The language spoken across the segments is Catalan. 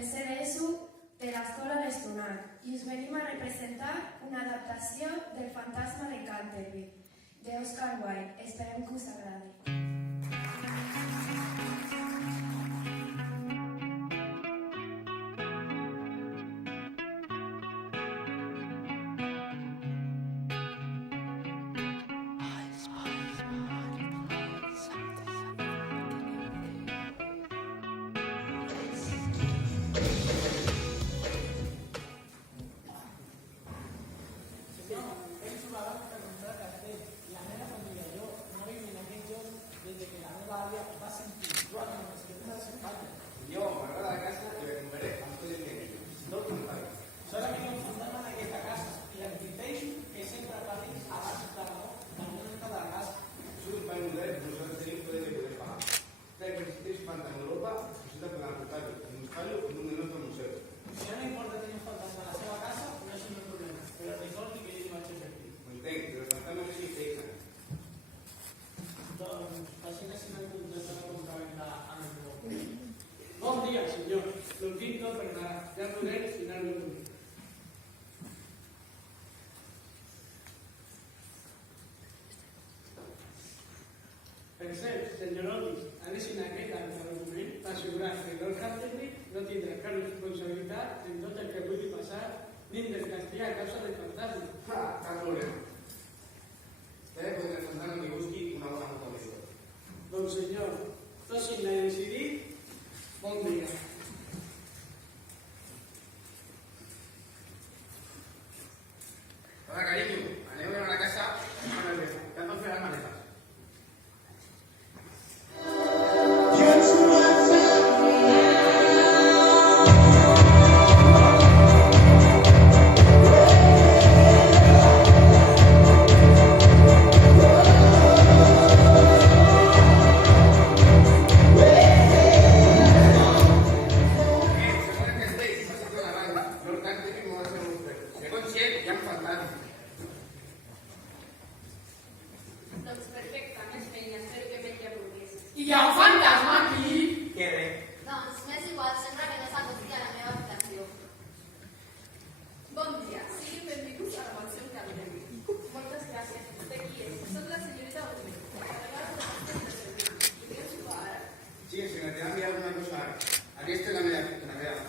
tercer ESO de l'Escola l'Estonat i us venim a representar una adaptació del Fantasma de Canterbury, d'Oscar Wilde. Esperem que us agradi. Bon dia, senyor. Lo tinc tot preparat. Ja podrem finar-lo tot. Per cert, senyor Otis, ha de signar aquest document per assegurar que Lord Canterbury no tindrà cap responsabilitat en tot el que pugui passar dins del castell a causa del fantasma. Cap problema. Vostè pot el fantasma que busqui una bona motivació. Doncs senyor, tot signat i decidit, bon dia. Hola, carinyo. Aneu a la casa amb el viejo. Ja em van fer les maletes. Hi ha un fantasma aquí! Què bé? Doncs m'és igual, sembla que no s'ha acostat a la meva habitació. Bon dia, siguin benvinguts a la mansió Canterbury. Moltes gràcies. De qui és? Soc la senyorita Otme, encarregada de pastel de servir. I què us fa ara? Sí, se me te va enviar una cosa ara. Aquesta és la meva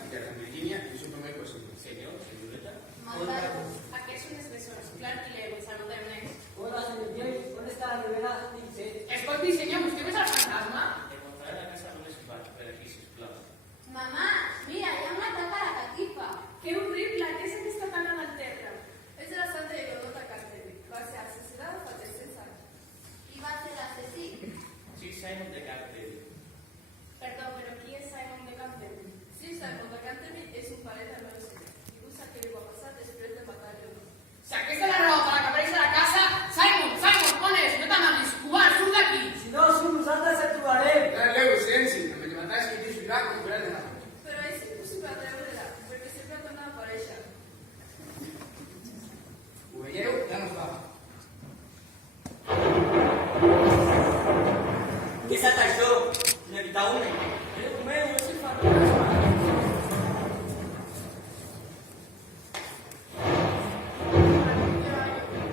filla, la Virginia, i és un primer possible. Senyor, senyoreta. Mandar-ho. Aquí són els bessons. Clark i Lewis, anotem-ne. Hola, señor James. ¿Dónde está la nevera? Dice. Escolti, senyor, vostè ves el fantasma? Encontraré la casa només vaig per aquí, sisplau. Mamà, mira, hi ha una taca a la catifa. Que horrible, què és aquesta tana del terra? És de la santa Irodota Canterbury. Va ser assassinada fa 300 anys. Qui va ser l'assassí? Sí, Simon de Canterbury. Perdó, però qui és Simon de Canterbury? Sí, Simon de Canterbury és un pare del meu senyor. I sap què li va passar després de matar-lo. Si aquesta és la raó per la que apareix a la casa, Simon, on és? No t'amaguis, covard, surt d'aquí! Si no, surt nosaltres et trobarem. Leu, silenci. Amb el que m'ataques que tens ficat, com fer de nada. Però és impossible treure-la, perquè sempre torna a aparèixer. Ho veieu? Ja no es va. Què és això? Inevitable. Déu meu, és el fantasma.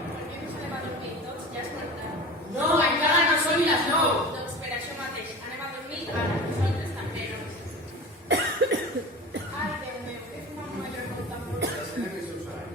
Per què no s'anem a dormir tots? Ja és molt tard. No, encara no són les 9! Doncs per això mateix, anem a dormir ara, nosaltres també, no? Ai, Déu meu, he fumat una lloc tan molt. Serà que se us farà.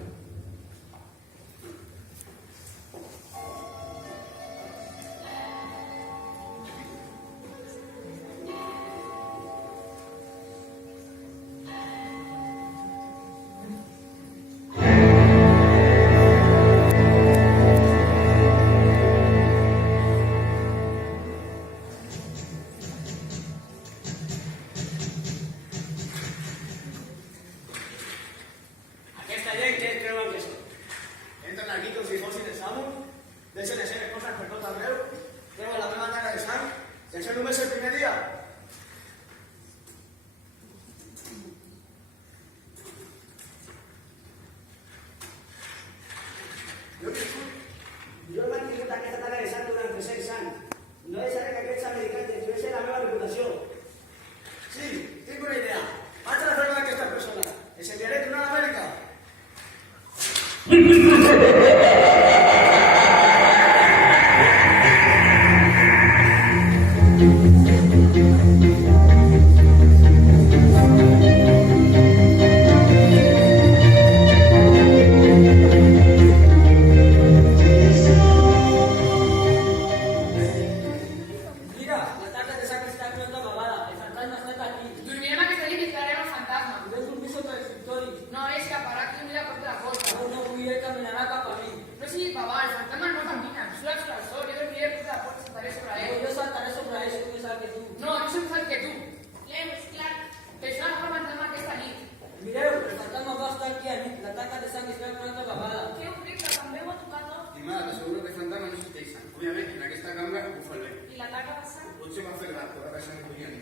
el fantasma no existeixen. Òbviament, en aquesta cambra ho fa el bé. I l'atac va passar? Potser va fer el gat, però va passar molt bien.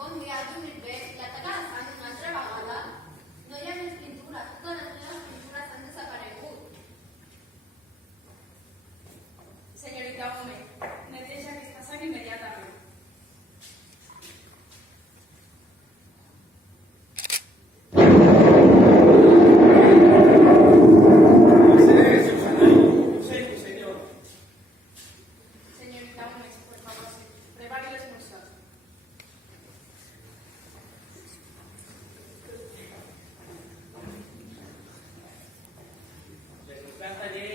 Bon dia, has dormit bé? L'atac a la sang una altra vegada? No hi ha més pintures. Totes les meves pintures han desaparegut. Senyorita, un moment. Neteja aquesta sang immediatament. Sí, señor. Señorita, un mes, por favor, sí. Prepare el expulsor. Les desplazaré.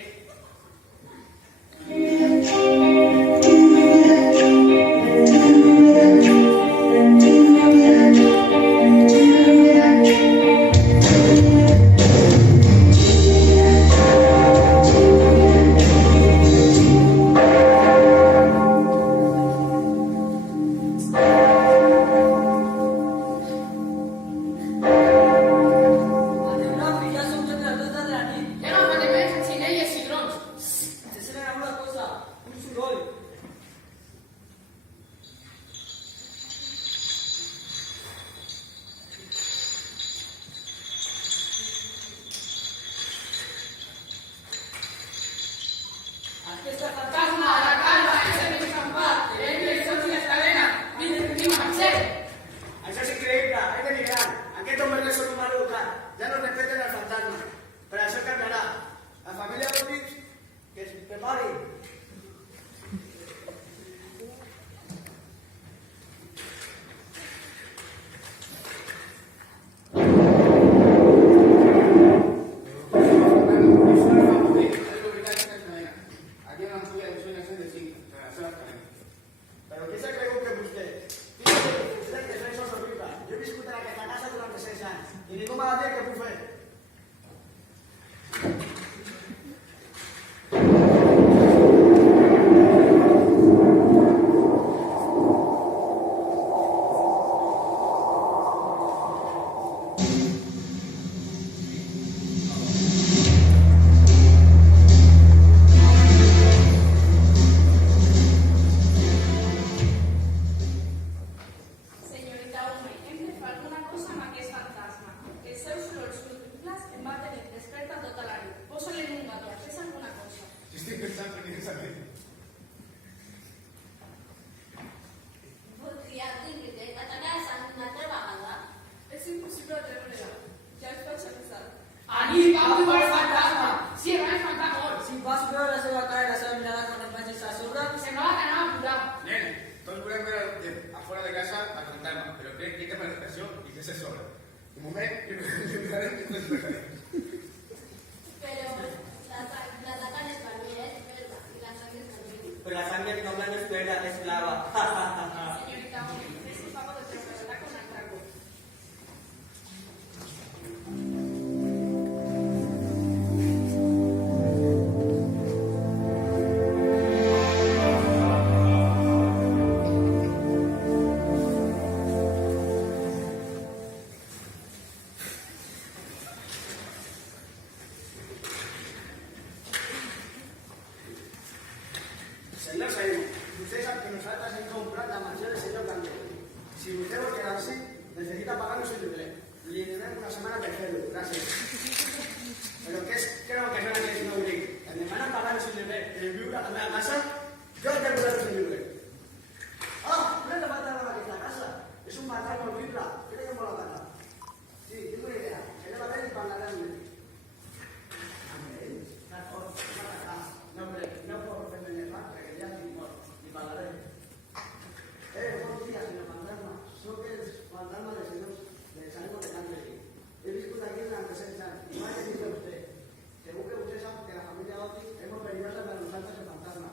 Adéu, Rafi, ja són totes les 12 de la nit. Ja no fa més xinelles i drons. Se sent alguna cosa, un soroll. Aquesta fantasma a la calma és el escampat. Tenim les sons i les cadenes. Ni marxem. Això és increïble, és deligrant. Aquest home no és un humà educat. Ja no respecten el fantasma. Però això canviarà. La família Ortiz, que es prepari. Aquí hi ha una ampolla de sueños de 5, de les seves cadenes. Però qui s'ha cregut que vostè? Vostè que això és horrible. Jo he viscut en aquesta casa durant 6 anys i ningú m'ha de dir què puc fer. Señorita Ume, hem de fer alguna cosa amb aquest fantasma. Els seus olors horribles em va tenir desperta tota la nit. Posa-li en un gató, fes alguna cosa. Estic pensant precisament. Bon dia, has dormit bé? L'atac a la sang una altra vegada? És impossible treure-la. Ja us vaig avisar. Anit, va viure el fantasma. Sí, va espantar molt. Si vas veure la seva cara i la seva mirada quan em vaig deixar a sobre, Semblava que anava a plorar. Nen, tots volem veure a fora de casa al fantasma, però crec que hi ha presentació i que se sobra. Un moment, i ens mirarem i ens explicarem. Però l'atac a les palmeres és verda i la sang és vermella. Pero la sangre no blanca es verde, es clava. Señorita Ume, fes el favor de treure-la con el trago. Senyor Saimo, vostè sap que nosaltres hem comprat la mansió del senyor Candel. Si vostè vol quedar-se, necessita pagar-nos el lloguer. Li donem una setmana per fer-ho. Gràcies. Però què creu que són aquests no dic? Em demanen pagar-nos el lloguer per viure a la meva casa? Jo he de posar-nos el lloguer. Ah, no he de matar a aquesta casa. És un matar horrible. Crec que m'ho la matar. Sí, tinc una idea. Ella va a ver y parlaré amb ell. Amb ell? D'acord, no, hombre, no puedo ofenderme más, perquè ja estic mort. Li parlaré. Buenos días, señor fantasma. Soc el fantasma del señor de Salmo de Canterbury. He viscut aquí durante 6 anys i mai he vist a usted. Segur que vostè sap que la família Otis és molt perillosa per a nosaltres el fantasma.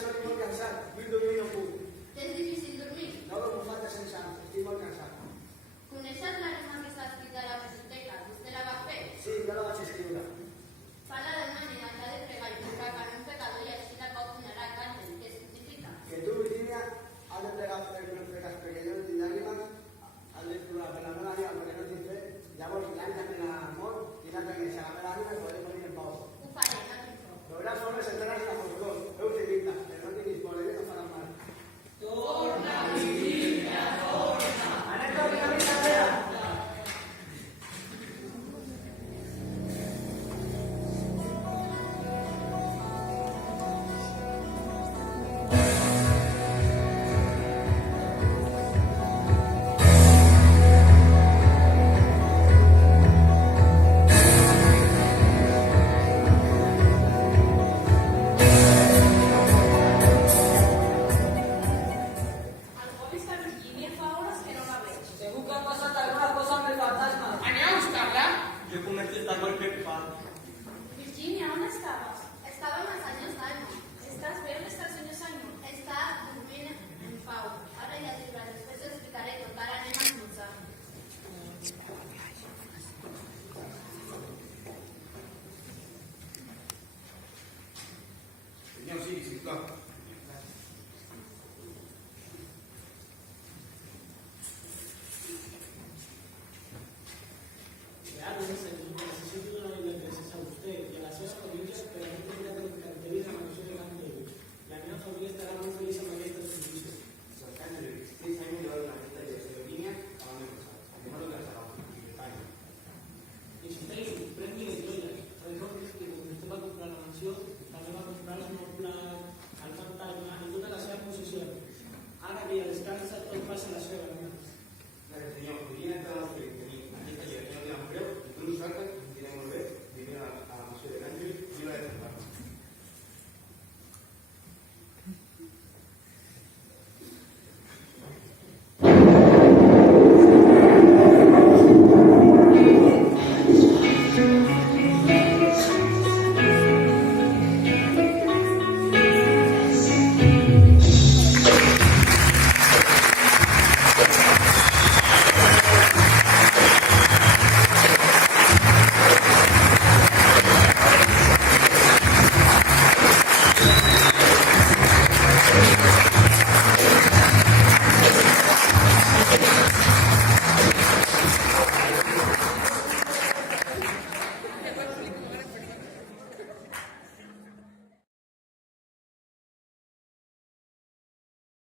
sol i molt cansat. Vull dormir no puc. És difícil dormir. No dormo falta sense sang. Estic molt cansat. Coneixes la rima que està escrita a la biblioteca? Vostè la va fer? Sí, jo la vaig escriure. Fa la manera que ha de pregar i tocar per un pecador i així la pot donar a càrcel. Què significa? Que tu, Virginia, has de pegar per no pegas perquè jo no tinc llàgrimes, has de plorar per la meva ànima perquè no tinc fe. Llavors l'ànima me l'amor i l'altre que se la meva ànima i poder morir en pau. Ho faré, no tinc por. Lograr formes enteras en la foscor. Heu finita, però no tinguis por, no faran mal. Torna, Virginia, torna. Anem a una mica enrere. Algú ha vist a Virginia? Fa hores que no la veig. Segur que ha passat alguna cosa amb el fantasma. Aneu a buscar-la? Jo començo a estar molt preocupat. Virginia, on estaves? Estava amb el senyor Simon. Estàs bé? On està el senyor Simon? Està dormint en pau. Ara ja llibre, després ho explicaré tot. Ara anem a esmorzar. Senyor, sí, sisplau.